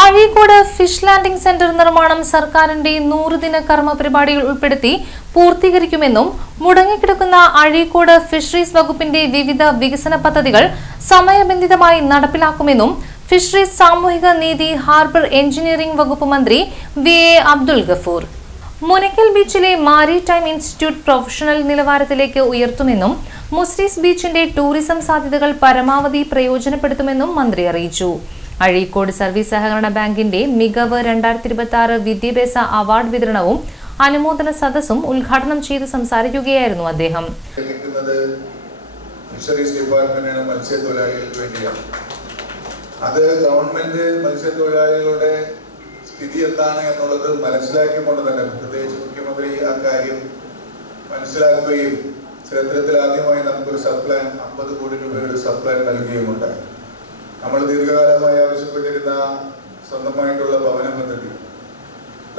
Azhikode fish landing centre നിർമ്മാണം സർക്കാരിന്റെ 100 ദിന കർമ്മ പരിപാടികൾ ഉൾപ്പെടുത്തി പൂർത്തീകരിക്കുമെന്നും മുടങ്ങിക്കിടക്കുന്ന അഴീക്കോട് ഫിഷറീസ് വകുപ്പിന്റെ വിവിധ വികസന പദ്ധതികൾ സമയബന്ധിതമായി നടപ്പിലാക്കുമെന്നും ഫിഷറീസ് സാമൂഹിക നീതി ഹാർബർ എഞ്ചിനീയറിംഗ് വകുപ്പ് മന്ത്രി വി.എ. അബ്ദുൽ ഗഫൂർ മുനക്കൽ ബീച്ചിലെ മാരിടൈം ഇൻസ്റ്റിറ്റ്യൂട്ട് പ്രൊഫഷണൽ നിലവാരത്തിലേക്ക് ഉയർത്തുമെന്നും മുസ്രീസ് ബീച്ചിന്റെ ടൂറിസം സാധ്യതകൾ പരമാവധി പ്രയോജനപ്പെടുത്തുമെന്നും മന്ത്രി അറിയിച്ചു. അഴീക്കോട് സർവീസ് സഹകരണ ബാങ്കിന്റെ മികവ് 2026 വിദ്യാഭ്യാസ അവാർഡ് വിതരണവും അനുമോദന സദസ്സും ഉദ്ഘാടനം ചെയ്ത് സംസാരിക്കുകയായിരുന്നു അദ്ദേഹം. അത് ഗവൺമെന്റ് മത്സ്യത്തൊഴിലാളികളുടെ സ്ഥിതി എന്താണ് എന്നുള്ളത് മനസ്സിലാക്കിക്കൊണ്ട് തന്നെ പ്രത്യേകിച്ച് മുഖ്യമന്ത്രി ആ കാര്യം മനസ്സിലാക്കുകയും ചരിത്രത്തിൽ ആദ്യമായി നമുക്കൊരു സബ്പ്ലാൻ 50 കോടി രൂപയുടെ സബ്പ്ലാൻ നൽകുകയുമുണ്ടായി. നമ്മൾ ദീർഘകാലമായി ആവശ്യപ്പെട്ടിരുന്ന സ്വന്തമായിട്ടുള്ള ഭവന പദ്ധതി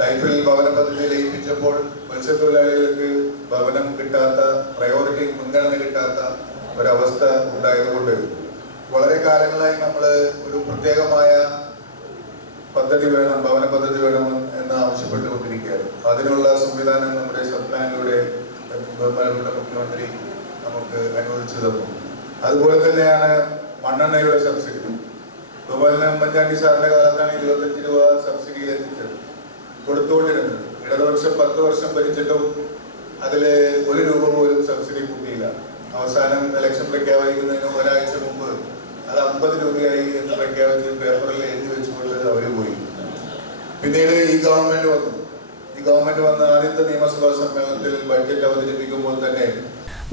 ലൈഫിൽ ഭവന പദ്ധതി ലയിപ്പിച്ചപ്പോൾ മത്സ്യത്തൊഴിലാളികൾക്ക് ഭവനം കിട്ടാത്ത പ്രയോറിറ്റി മുൻഗണന കിട്ടാത്ത ഒരവസ്ഥ ഉണ്ടായതുകൊണ്ട് വളരെ കാലങ്ങളായി നമ്മൾ ഒരു പ്രത്യേകമായ പദ്ധതി വേണം, ഭവന പദ്ധതി വേണം എന്ന് ആവശ്യപ്പെട്ടുകൊണ്ടിരിക്കുകയായിരുന്നു. അതിനുള്ള സംവിധാനം നമ്മുടെ സബ്പ്ലാനിലൂടെ ബഹുമാനപ്പെട്ട മുഖ്യമന്ത്രി നമുക്ക് അനുവദിച്ചു തന്നു. അതുപോലെ തന്നെയാണ് മണ്ണെണ്ണയുടെ സബ്സിഡി. ബഹുമാന ഉമ്മൻചാണ്ടി സാറിന്റെ കാലത്താണ് 25 രൂപ സബ്സിഡിയിൽ എത്തിച്ചത് കൊടുത്തുകൊണ്ടിരുന്നത്. ഇടതുപക്ഷം 10 വർഷം ഭരിച്ചിട്ടും അതിൽ 1 രൂപ പോലും സബ്സിഡി കൂട്ടിയില്ല. അവസാനം ഇലക്ഷൻ പ്രഖ്യാപിക്കുന്നതിന് ഒരാഴ്ച മുമ്പ് അത് 50 രൂപയായി എന്ന് പ്രഖ്യാപിച്ച് പേപ്പറിൽ എഴുതി വെച്ചുകൊണ്ട് അവര് പോയി. പിന്നീട് ഈ ഗവൺമെന്റ് വന്ന ആദ്യത്തെ നിയമസഭാ സമ്മേളനത്തിൽ ബഡ്ജറ്റ് അവതരിപ്പിക്കുമ്പോൾ തന്നെ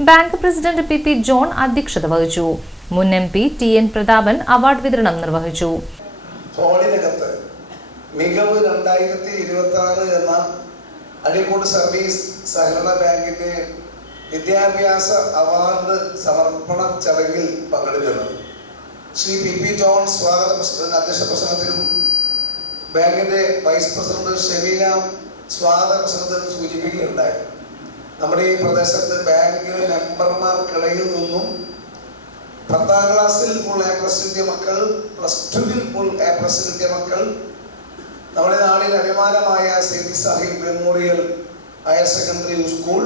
ബാങ്ക് പ്രസിഡന്റ് പി ജോൺ അധ്യക്ഷത വഹിച്ചു. മുൻ MP TN പ്രതാപൻ അവാർഡ് വിതരണം നിർവഹിച്ചു. ഹോളിനകത്ത് മികവ് 2026 എന്ന അഴീക്കോട് സർവീസ് സഹകരണ ബാങ്കിന്റെ വിദ്യാഭ്യാസ അവാർഡ് സമർപ്പണ ചടങ്ങിൽ പങ്കെടുക്കുന്നത് ശ്രീ പി ജോൺ അധ്യക്ഷ പ്രസംഗത്തിലും ബാങ്കിന്റെ വൈസ് പ്രസിഡന്റ് ഷെമീന സ്വാഗത പ്രസംഗത്തിലും സൂചിപ്പിക്കുകയുണ്ടായി. നമ്മുടെ ഈ പ്രദേശത്ത് ബാങ്കിലെ മെമ്പർമാർക്കിടയിൽ നിന്നും 10ാം ക്ലാസ്സിൽ ഫുൾ A+ കിട്ടിയ മക്കൾ, +2 ഫുൾ A+ കിട്ടിയ മക്കൾ, നമ്മുടെ നാടിൽ അഭിമാനമായ Saidi Sahib memorial higher secondary school,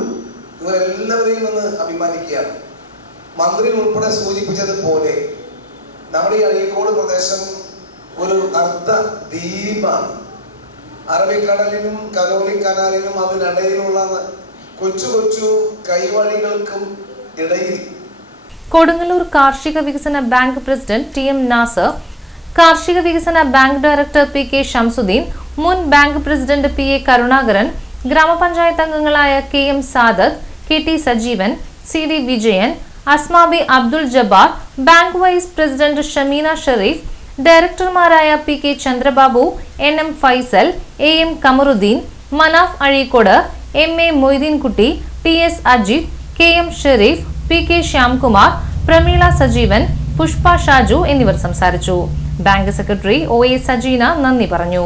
ഇവരെല്ലാവരെയും നിന്ന് അഭിമാനിക്കുകയാണ്. മന്ത്രി ഉൾപ്പെടെ സൂചിപ്പിച്ചതുപോലെ നമ്മുടെ ഈ അഴീക്കോട് പ്രദേശം ഒരു അർദ്ധ ദ്വീപാണ്. അറബിക്കടലിനും കരോലി കനാലിനും അതിനിടയിലുള്ള കൊച്ചു കൊച്ചു കൈവഴികൾക്കും ഇടയിൽ കൊടുങ്ങല്ലൂർ കാർഷിക വികസന ബാങ്ക് പ്രസിഡന്റ് TM നാസർ, കാർഷിക വികസന ബാങ്ക് ഡയറക്ടർ PK ഷംസുദ്ദീൻ, മുൻ ബാങ്ക് പ്രസിഡന്റ് PA കരുണാകരൻ, ഗ്രാമപഞ്ചായത്ത് അംഗങ്ങളായ KM Sadath, KT Sajeevan, CD Vijayan, Asmabi Abdul Jabbar, bank vice president Shameena Sherif, ഡയറക്ടർമാരായ PK Chandrababu, NM Faisal, AM Kamaruddin, Manaf Azhikode, MA Moideenkutty, PS Ajith, KM Sherif, PK Shyamkumar, Prameela Sajeevan, Pushpa Shaju എന്നിവർ സംസാരിച്ചു. ബാങ്ക് സെക്രട്ടറി OA സജീന നന്ദി പറഞ്ഞു.